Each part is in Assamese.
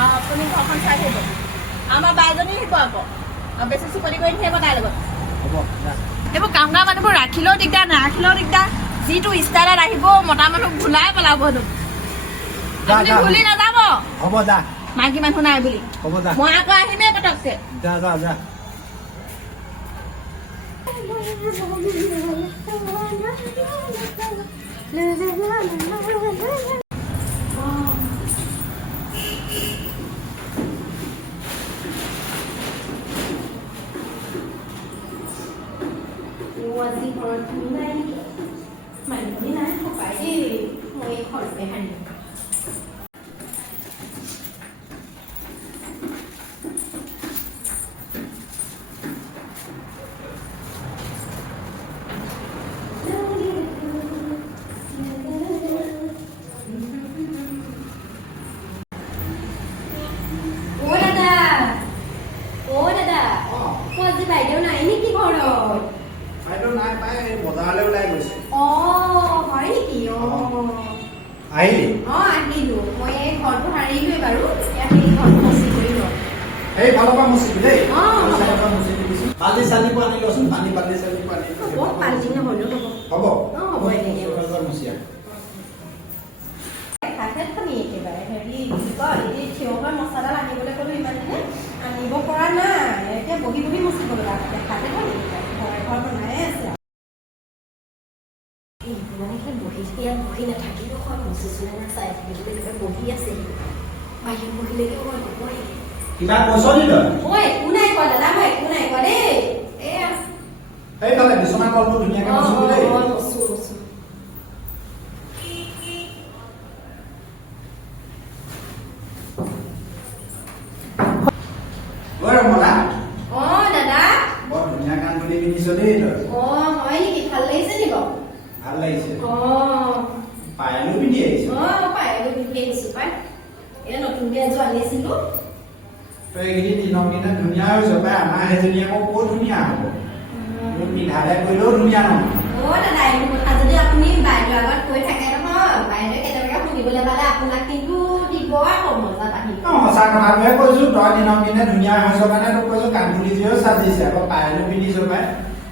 আপুনি ঘৰখন চাই থাকিব আমাৰ বাইজনী আহিব আকৌ বেছি চুপতি কৰি থাকিব তাইৰ লগত এইবোৰ কাম কৰা মানুহবোৰ ৰাখিলেও দিগদাৰ নাৰাখিলেও দিগদাৰ যিটো ষ্টাইলত আহিব মতা মানুহ ভুলাই পেলাব আপুনি ভুলি নাযাব হ'ব যা মাইকী মানুহ নাই বুলি হ'ব যা মই আকৌ আহিমেই পটককে যা যা যা আজি ঘৰত তুমি নাই নেকি মানুহজনী নাই থকাই দেই মই ঘৰতে হানি বাইদেউ নাই নেকি ঘৰত বাইদেউ নাই পাই বজাৰলৈ ওলাই গৈছে হয় নেকি আহিলি আহিলো মই এই ঘৰটো সাৰিলোৱে বাৰু এতিয়া সেই ঘৰটো মচি কৰি লওঁ এই ফালৰ পৰা মুচিবি দেই মুচিবি দিছো বালি চালি পানী লচোন পানী বালি চালি পানী হ'ব পানী নহ'লেও হ'ব হ'ব মুচিয়া একেবাৰে হেৰি কি কয় এই থিয় হৈ মছলা আনিবলৈ ক'লো ইমান দিনে আনিব পৰা নাই এতিয়া বহি বহি মচিব লগা দেখাতে ঘৰ বনাই আছে বহি নাথাকিলেও হয় মচিছিলে না চাই থাকিলে বহি আছে বাহিৰত বহিলেকে হয় নপঢ়ে কিবা কৈছ নি তই একো নাই কোৱা দাদা মই একো নাই কোৱা দেই এয়া সেইফালে বিচনা কলটো ধুনীয়াকে মচিবি দেই মচো দাদা বৰ ধুনীয়া গান বুলি পিন্ধিছ দেই তই হয় নেকি ভাল লাগিছে নি বাৰু ভাল লাগিছে পায়লো পিন্ধি আহিছ পায়লো পিন্ধি আহিছো পাই এয়া নতুনকে এযোৰ আনিছিলো তই এইকেইদিন দিনক দিনে ধুনীয়া হৈছ পাই আমাৰ সেইজনী আকৌ বৰ ধুনীয়া হ'ব পিন্ধালে কৰিলেও ধুনীয়া নহয় দাদা এইবোৰ কথা যদি আপুনি বাইদেউ আগত কৈ থাকে নহয় বাইদেৱে কেতিয়াবা শুনিবলৈ পালে আপোনাক কিন্তু দিব আকৌ মজা পাহি সঁচা কথাটোহে কৈছো তই দিনক দিনে ধুনীয়া হৈছ কাৰণে তোক কৈছো কাণফুলি যিও চাজিছে আকৌ পায়লো পিন্ধিছ পাই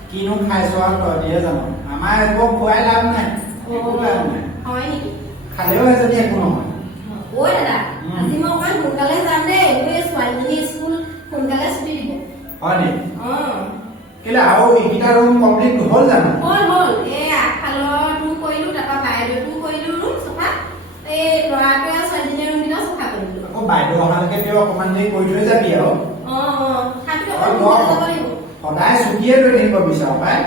কিনো খাইছ আৰু তই দিয়ে জানো আমাৰ একো খোৱাই লাভ নাই একো লাভ নাই হয় নেকি খালেও এজনী একো নহয় দাদা আজি মই অকমান সোনকালে যাম দেই মোৰ এই ছোৱালীজনী স্কুল সোনকালে ছুটি দিব হয় নি কেলে আৰু এইকেইটা ৰুম কমপ্লিট হ'ল জানো হ'ল এই আগফালৰটো কৰিলো তাৰপৰা বাইদেউটো কৰিলো ৰুম চফা এই ল'ৰাটোৱে আৰু ছোৱালীজনীৰ ৰুম কেইটাও চফা কৰিলো আকৌ বাইদেউ অহালৈকে তেওঁ অকমান দেৰি কৰি থৈ যাবি আৰু সদায় ছুটিয়ে লৈ থাকিব বিচাৰ পাই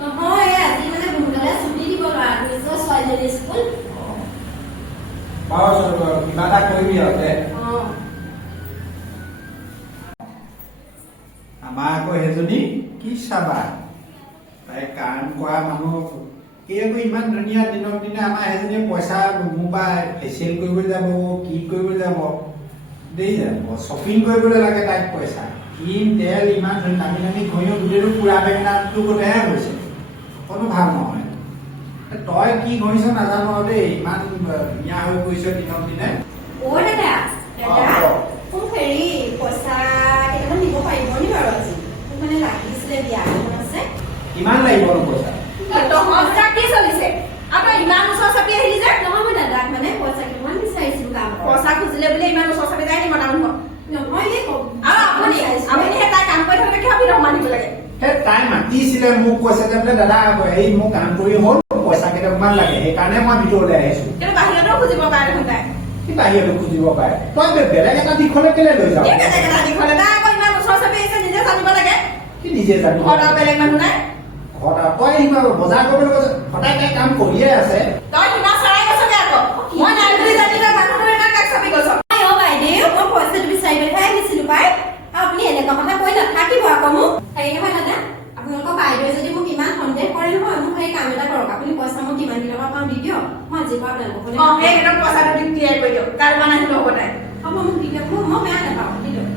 নহয় আজি মানে সোনকালে ছুটি দিব ল'ৰাটোৱে ছোৱালীজনী স্কুল বাৰু কিবা এটা কৰিবি আৰু দে আমাৰ আকৌ সেইজনী কি চাবা তাই কাম কৰা মানুহ এইবোৰ ইমান ধুনীয়া দিনক দিনে আমাৰ সেইজনীয়ে পইচা মোবাইল ফেচিয়েল কৰিবলৈ যাব কি কৰিবলৈ যাব দেই যাব শ্বপিং কৰিবলৈ লাগে তাইক পইচা ক্ৰীম তেল ইমান দামী দামী ঘঁহিও গোটেইটো পুৰা বেঙেনাটো গোটেহে হৈছে কোনো ভাল নহয় তই কি ঘঁহিছ নাজানো দেই ইমান ধুনীয়া হৈ গৈছ দিনক দিনে হেৰি পইচা কেইটামান দিব পাৰিব নি বাৰু আজি মোক মানে লাগিছিলে বিয়া এখন আছে কিমান লাগিব পইচা কি চলিছে আপোনাৰ ইমান ওচৰ চাপি আহিলি যে নহয় মই দাদাক মানে পইচা কিমান বিচাৰিছিলো কাম পইচা খুজিলে বোলে ইমান ওচৰ চাপি যায় নি মতা মানুহক নহয় আপুনি সেই তাই কাম কৰি থলে কিয় বিৰহ মানিব লাগে তাই মাতিছিলে মোক কৈছে যে বোলে দাদা হেৰি মোক কাম কৰি হ'ল পইচা কেইটামান লাগে সেইকাৰণে মই ভিতৰলৈ আহিছো কিন্তু বাহিৰতো খুজিব পাৰে দেখোন তাই বাহিৰতো খুজিব পাৰে তই বেলেগ এটা দিশলৈ কেলে লৈ যাৱ বেলেগ এটা দিশলৈ তাই আকৌ ইমান ওচৰ চাপি আহিছে নিজে জানিব লাগে কি নিজে জানিব ঘৰত বেলেগ মানুহ নাই তই বজাৰ কৰিবলৈ সদায় তাই কাম কৰিয়ে আছে তই কিমান চৰাই গৈছগে আকৌ মই নাই বুলি জানিলে মানুহবোৰ ইমান কাক চাপি গৈছ বাইদেউ মই পইচাটো বিচাৰিবলৈহে আহিছিলো পাই আপুনি এনেকুৱা কথা কৈ নাথাকিব আকৌ মোক হেৰি নহয় দাদা আপোনালোকৰ বাইদেৱে যদি মোক ইমান সন্দেহ কৰে নহয় মোক সেই কাম এটা কৰক আপুনি পইচা মোক কিমান টকা পাওঁ দি দিয়ক মই আজিৰ পৰা আপোনালোকক সেইকেইটা পইচাটো দি ক্লিয়াৰ কৰি দিয়ক কাৰোবাৰ নাহিলেও হ'ব তাই হ'ব মোক দি দিয়ক মই বেয়া নাপাওঁ দি দিয়ক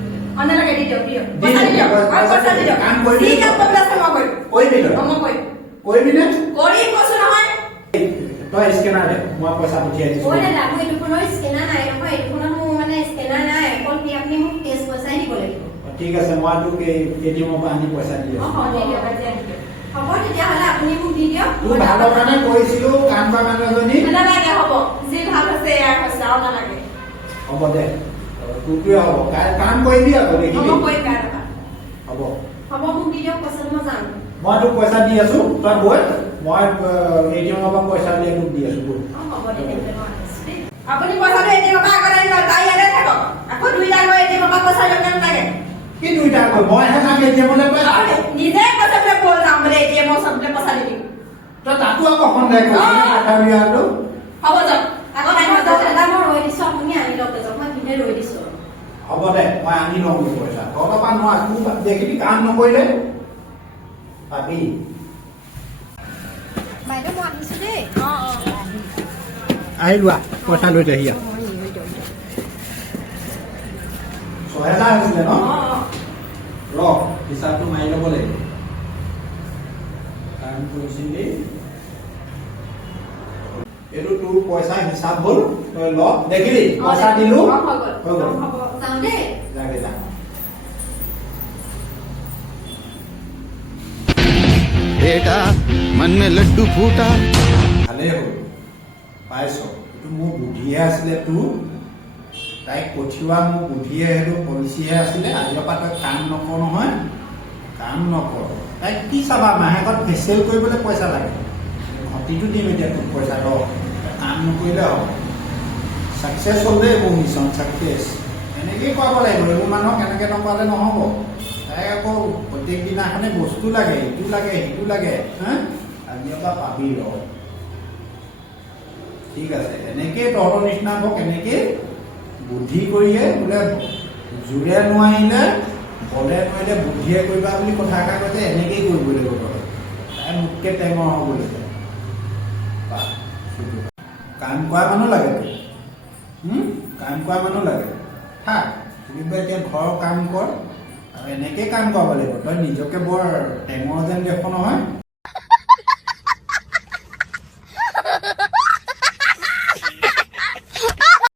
অনেলাগে দি দিয়ক পইচা দি দিয়ক পইচা দি দিয়ক কাম কৰি ঠিক আছে মই কৰিম কৰিবি মই কৰিম কৰিবি নে কৰিম কৈছো নহয় তই স্কেনাৰ দে মই পইচা পঠিয়াই দিছো ওই দাদা মোৰ এইটো ফোনৰ স্কেনাৰ নাই নহয় এইটো ফোনত মোৰ মানে স্কেনাৰ নাই অকল আপুনি মোক কেছ পইচাই দিব লাগিব ঠিক আছে মই তোক এটিএমৰ পৰা আনি পইচা দি আছো হ'ব দিয়ক হ'ব তেতিয়াহ'লে আপুনি মোক দি দিয়ক তোৰ ভালৰ কাৰণে কৈছিলো কাম কৰা মানুহ এজনী নালাগে হ'ব যি ভাল হৈছে ইয়াৰ হৈছে আৰু নালাগে হ'ব দে তোৰটোৱে হ'ব কাম কৰিবি আকৌ দেখিবি হ'ব কৈ কাৰ হ'ব হ'ব মোক দি দিয়ক পইচাটো মই যাম মই তোক পইচা দি আছো তই বৈ মই এটিএমৰ পৰা পইচা উলিয়াই তোক দি আছো বৈ হ'ব তেতিয়াহ'লে মই আহিছোঁ দেই আপুনি পইচাটো এটিএমৰ পৰা আগত আনিব তাই ইয়াতে থাকক আকৌ দুইটা গৈ এটিএমৰ পৰা পইচা ল'ব নালাগে কি দুইটা কৈ মইহে যাম এটিএমলৈ পইচা নিজে কৈছে বোলে ব'ল যাম বোলে এটিএমৰ ওচৰতে পইচা দি দিম তই তাতো আকৌ সন্দেহ কৰিছ পইচা উলিয়াটো হ'ব যাওক আগত আনিব যাওক দাদা মই ৰৈ দিছোঁ আপুনি আনি লওক যাওক মই নিজে ৰৈ দিছোঁ হ'ব দে মই আনি লওঁ পইচা তহঁতৰ পৰা নোৱাৰ তোৰ দেখিবি কাম নকৰিলে পাবি বাইদেউ মই আহিছোঁ দেই আহি লোৱা পইচা লৈ যাহি 6,000 হৈছিলে ন ৰ হিচাপটো মাৰি ল'ব লাগিব কাম কৰিছিলি এইটো তোৰ পইচা হিচাপ হ'ল তই ল দেখিলি পইচা দিলো হৈ গ'ল যাওঁ দেই যাগে যা बेटा मन में लड्डू फूटा ভালেই হ'ল পাইছ এইটো মোৰ বুদ্ধিহে আছিলে তোৰ তাইক পঠিওৱা মোৰ বুদ্ধিয়ে সেইটো পলিচিহে আছিলে আজিৰ পৰা তই কাম নকৰ নহয় কাম নকৰ তাইক কি চাবা মাহেকত ফেচিয়েল কৰিবলৈ পইচা লাগে ঘটিটো দিম এতিয়া তোক পইচা ৰ কাম নকৰিলে হ'ব ছাকচেছ হ'ল দেই মোৰ মিছন ছাকচেছ এনেকেই খুৱাব লাগিব এইবোৰ মানুহক এনেকৈ নকৰালে নহ'ব তাইক আকৌ প্ৰত্যেক দিনাখনে বস্তু লাগে ইটো লাগে সিটো লাগে হা আজিৰ পৰা পাবি ৰ ঠিক আছে এনেকেই তহঁতৰ নিচিনা হওক এনেকেই বুদ্ধি কৰিয়ে বোলে জোৰে নোৱাৰিলে বলে নোৱাৰিলে বুদ্ধিয়ে কৰিবা বুলি কথা এষাৰ কৈছে এনেকেই কৰিব লাগিব তহঁতে তাই মোতকৈ টেঙৰ হ'ব লাগে কাম কৰা মানুহ লাগে কাম কৰা মানুহ লাগে থাক তুমি এতিয়া ঘৰৰ কাম কৰ আৰু এনেকেই কাম কৰাব লাগিব তই নিজকে বৰ টেঙৰ যেন দেখো নহয়